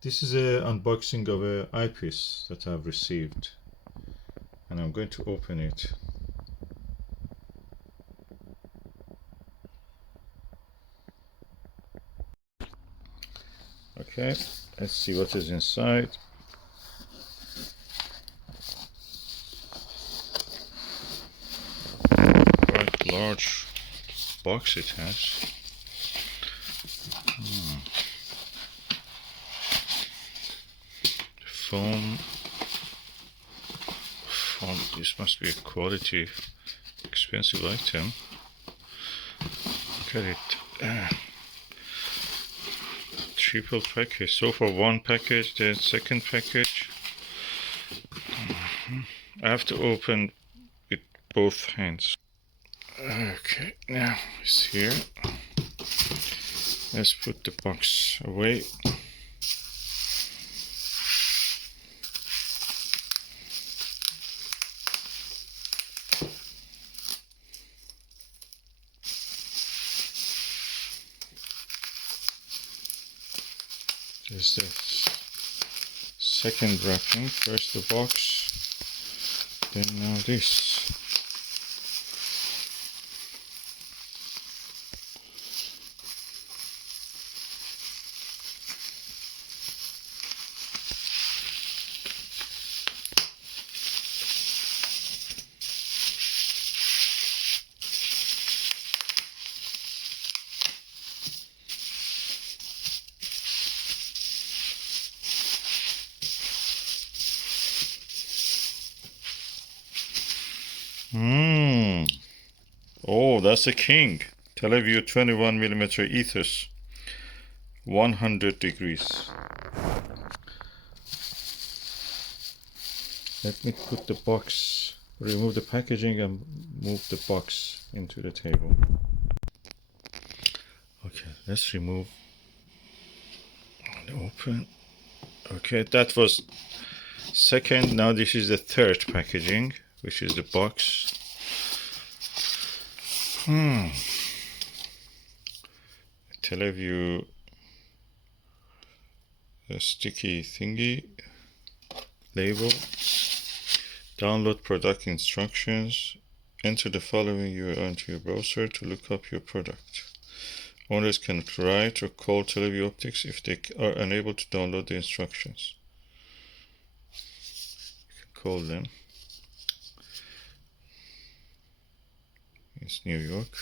This is an unboxing of an eyepiece that I've received, and I'm going to open it. Okay, let's see what is inside. Quite large box it has. Foam. This must be a quality, expensive item. Look at it. Triple package. So for one package, the second package. I have to open with both hands. Okay, now it's here. Let's put the box away. There's the second wrapping. First the box, then now this. Oh, that's a king. Televue 21mm Ethos. 100 degrees. Let me put the box, remove the packaging and move the box into the table. Okay, let's remove and open. Okay, that was second. Now this is the third packaging, which is the box. Televue sticky thingy label. Download product instructions. Enter the following URL into your browser to look up your product. Owners can write or call Televue Optics if they are unable to download the instructions. You can call them. It's New York.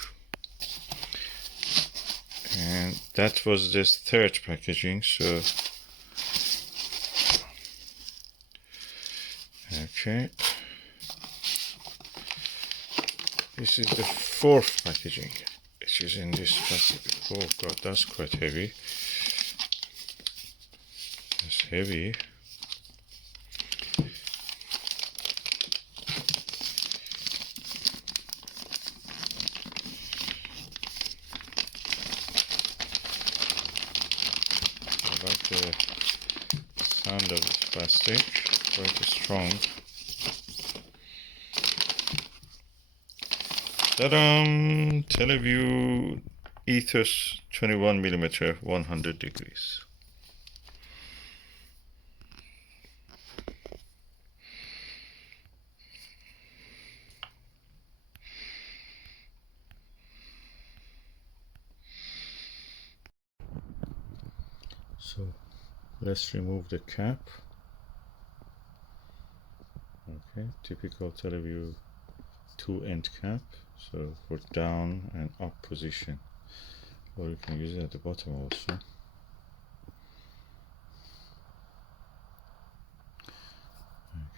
And that was this third packaging, so okay. This is the fourth packaging, which is in this plastic. Oh god, that's quite heavy. That's heavy. I like the sound of this plastic, quite strong. Ta-da! Televue Ethos 21mm 100 degrees. So let's remove the cap. Okay, typical Televue 2-end cap. So for down and up position, or you can use it at the bottom also.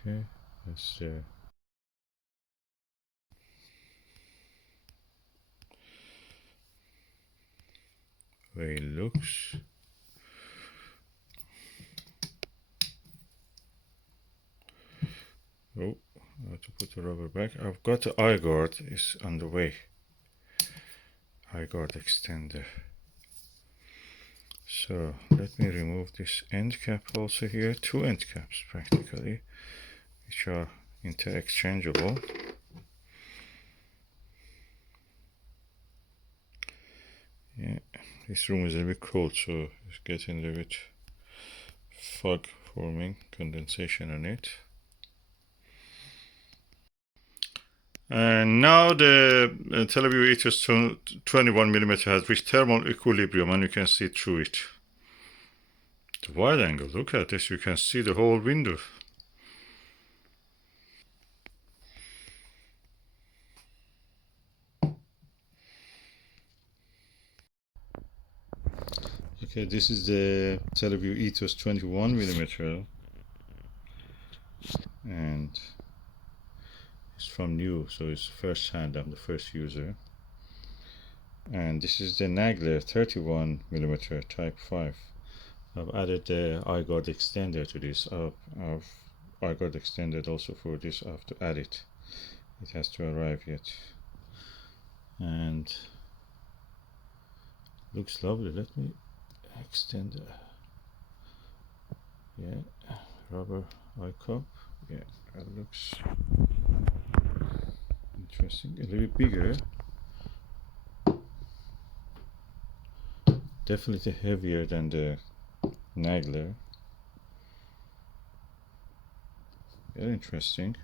Okay, that's the way it looks. Oh, I have to put the rubber back. I've got the Eyeguard is on the way. Eyeguard extender. So let me remove this end cap also here. Two end caps practically, which are interchangeable. Yeah, this room is a bit cold, so it's getting a bit fog forming, condensation on it. And now the Televue Ethos 21mm has reached thermal equilibrium, and you can see through it. The wide angle, look at this, you can see the whole window. Okay, this is the Televue Ethos 21mm, and it's from new, so it's first hand, I'm the first user. And this is the Nagler 31mm type 5. I've added the Eyeguard extender to this. I've Eyeguard extended also for this. I have to add it. It has to arrive yet. And looks lovely. Let me extend the rubber eye cup. Yeah, that looks interesting. A little bit bigger. Definitely heavier than the Nagler. Very interesting.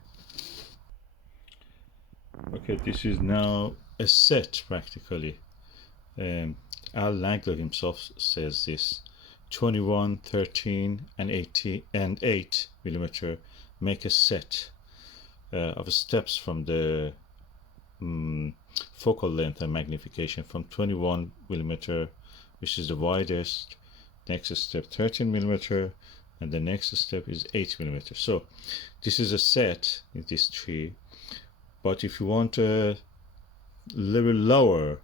Okay, this is now a set practically. Al Nagler himself says this: 21, 13, and 8mm make a set of steps from the focal length and magnification from 21mm, which is the widest. Next step 13mm, and the next step is 8mm. So this is a set in this tree, but if you want a little lower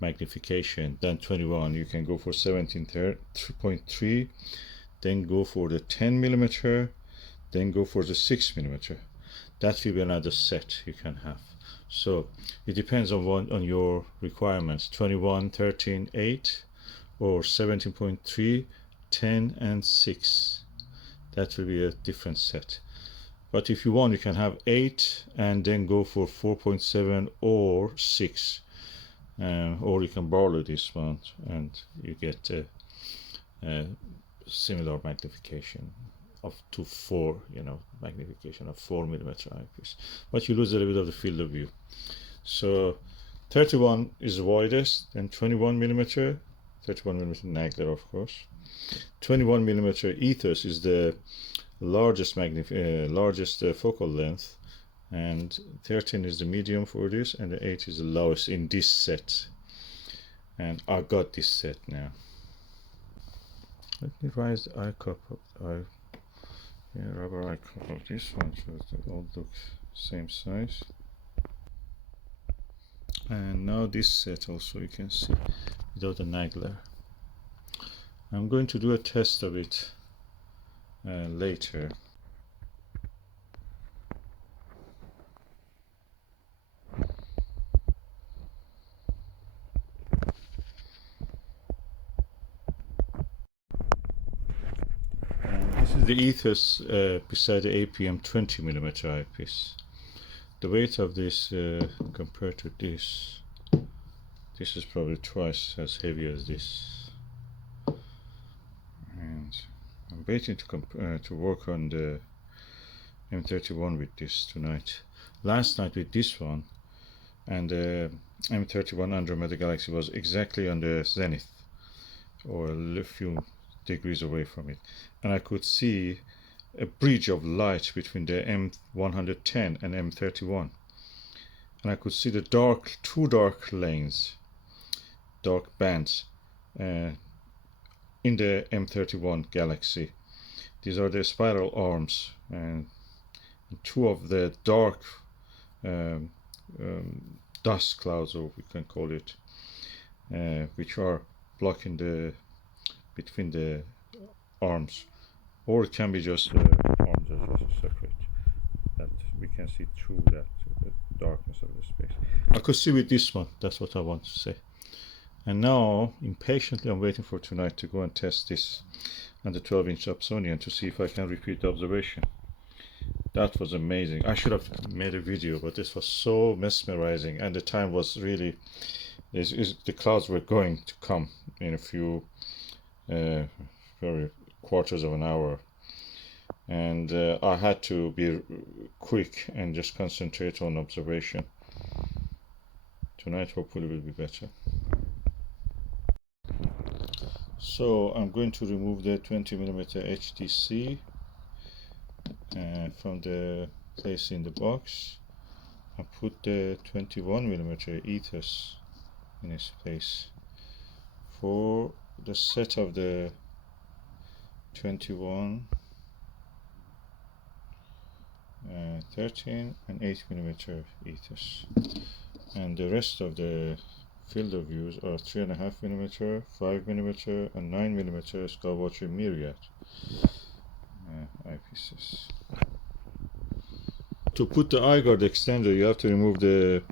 magnification than 21, you can go for 17.3, then go for the 10mm, then go for the 6mm. That will be another set you can have. So it depends on your requirements: 21, 13, 8, or 17.3, 10, and 6. That will be a different set. But if you want, you can have 8 and then go for 4.7 or 6. Or you can borrow this one and you get a similar magnification of to 4, magnification of 4mm eyepiece, but you lose a little bit of the field of view. So 31 is the widest, then 21mm, 31mm Nagler, of course. 21mm Ethos is the largest focal length, and 13 is the medium for this, and the 8 is the lowest in this set. And I got this set now. Let me raise the eye cup up. Rubber eye cup of this one, so they all look same size. And now this set also you can see without the Nagler. I'm going to do a test of it later. This is the Ethos beside the APM 20mm eyepiece. The weight of this compared to this is probably twice as heavy as this. And I'm waiting to work on the M31 with this tonight. Last night with this one, and the M31 Andromeda Galaxy was exactly on the zenith, or a few degrees away from it, and I could see a bridge of light between the M110 and M31, and I could see the two dark lanes, dark bands in the M31 Galaxy. These are the spiral arms, and two of the dark dust clouds, or we can call it, which are blocking the between the arms, or it can be just the arms are just separate, that we can see through that the darkness of the space. I could see with this one, that's what I want to say. And now impatiently I'm waiting for tonight to go and test this on the 12-inch Dobsonian to see if I can repeat the observation. That was amazing. I should have made a video, but this was so mesmerizing, and the time was really the clouds were going to come in a few very quarters of an hour, and I had to be quick and just concentrate on observation. Tonight hopefully will be better. So I'm going to remove the 20mm HTC from the place in the box and put the 21mm Ethos in its place. For the set of the 21, 13 and 8mm Ethos, and the rest of the field of views are 3.5mm, 5mm and 9mm Skywatcher Myriad eyepieces. To put the Eyeguard extender, you have to remove the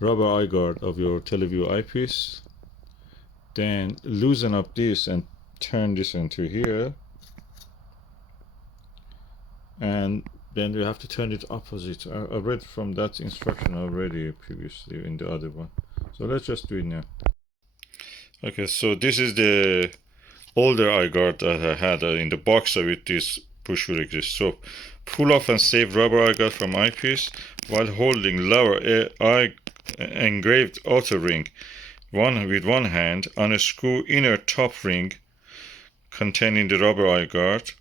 rubber Eyeguard of your Televue eyepiece, then loosen up this and turn this into here, and then you have to turn it opposite. I read from that instruction already previously in the other one, so let's just do it now. Okay, so this is the older Eyeguard that I had in the box of it. This push will exist. So pull off and save rubber Eyeguard from eyepiece while holding lower engraved outer ring with one hand. Unscrew inner top ring containing the rubber Eyeguard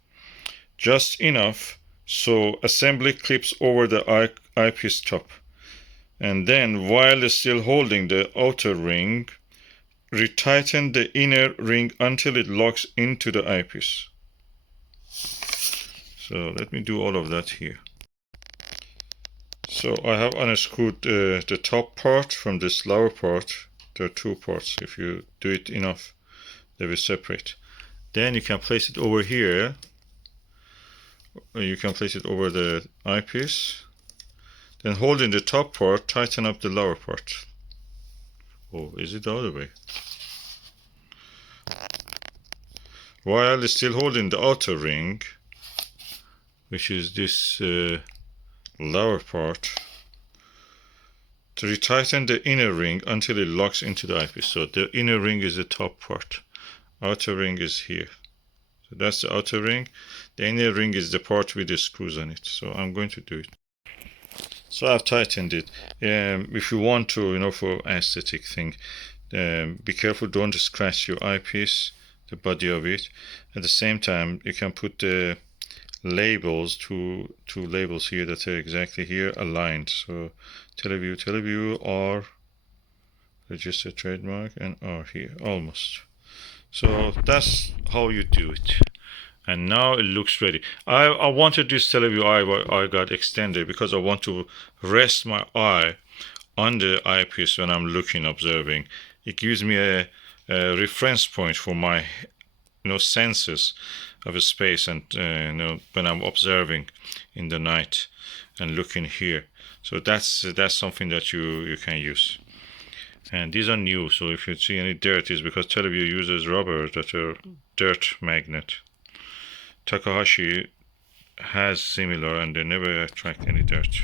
just enough so assembly clips over the eyepiece top, and then while still holding the outer ring, retighten the inner ring until it locks into the eyepiece. So let me do all of that here. So I have unscrewed the top part from this lower part. There are two parts. If you do it enough, they will separate. Then you can place it over here. You can place it over the eyepiece. Then holding the top part, tighten up the lower part. Oh, is it the other way? While still holding the outer ring, which is this lower part, to retighten the inner ring until it locks into the eyepiece. So the inner ring is the top part, outer ring is here. So that's the outer ring. The inner ring is the part with the screws on it. So I'm going to do it. So I've tightened it. If you want to, for aesthetic thing, be careful, don't scratch your eyepiece, the body of it. At the same time, you can put the labels, two labels here that are exactly here aligned. So Televue R, registered trademark, and R here almost. So that's how you do it. And now it looks ready. I wanted this Televue Eyeguard extender because I want to rest my eye on the eyepiece when I'm looking, observing. It gives me a reference point for my senses of a space, and when I'm observing in the night and looking here. So that's something that you can use. And these are new, so if you see any dirt, it's because Televue uses rubber that are dirt magnet. Takahashi has similar, and they never attract any dirt.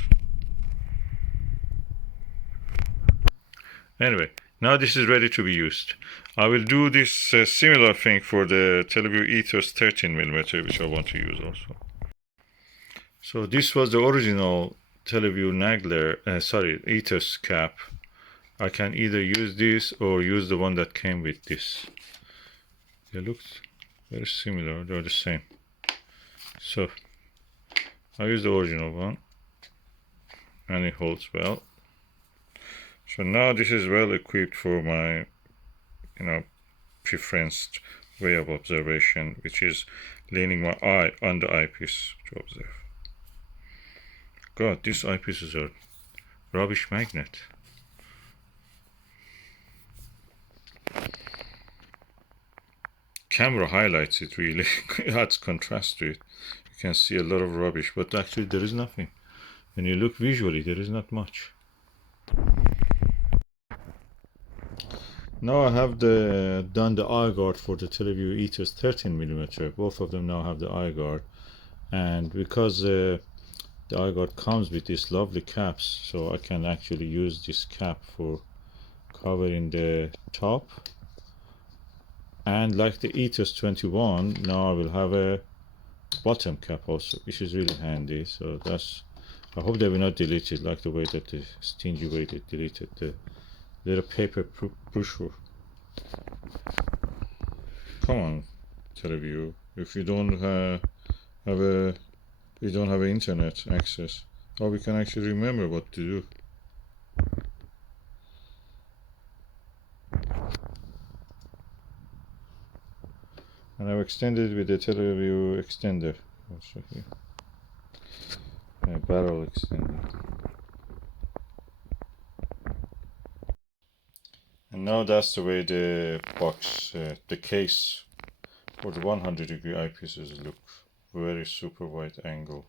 Anyway, now this is ready to be used. I will do this similar thing for the Televue Ethos 13mm, which I want to use also. So this was the original Televue Nagler, Ethos cap. I can either use this or use the one that came with this. They look very similar, they're the same. So I use the original one, and it holds well. So now this is well equipped for my preferenced way of observation, which is leaning my eye on the eyepiece to observe. God, these eyepieces are rubbish magnet. Camera highlights it really, it adds contrast to it. You can see a lot of rubbish, but actually there is nothing. When you look visually, there is not much. Now I have done the Eyeguard for the Televue Ethos 13mm. Both of them now have the Eyeguard, and because the Eyeguard comes with these lovely caps, so I can actually use this cap for covering the top And like the Ethos 21, now I will have a bottom cap also, which is really handy. So that's, I hope they will not delete it like the way that the stingy way they deleted the little paper brochure. Come on, Televue, if you don't we don't have internet access, or we can actually remember what to do. And I've extended with the Televue extender also here, a barrel extender. And now that's the way the box, the case for the 100-degree eyepieces look. Very super wide angle.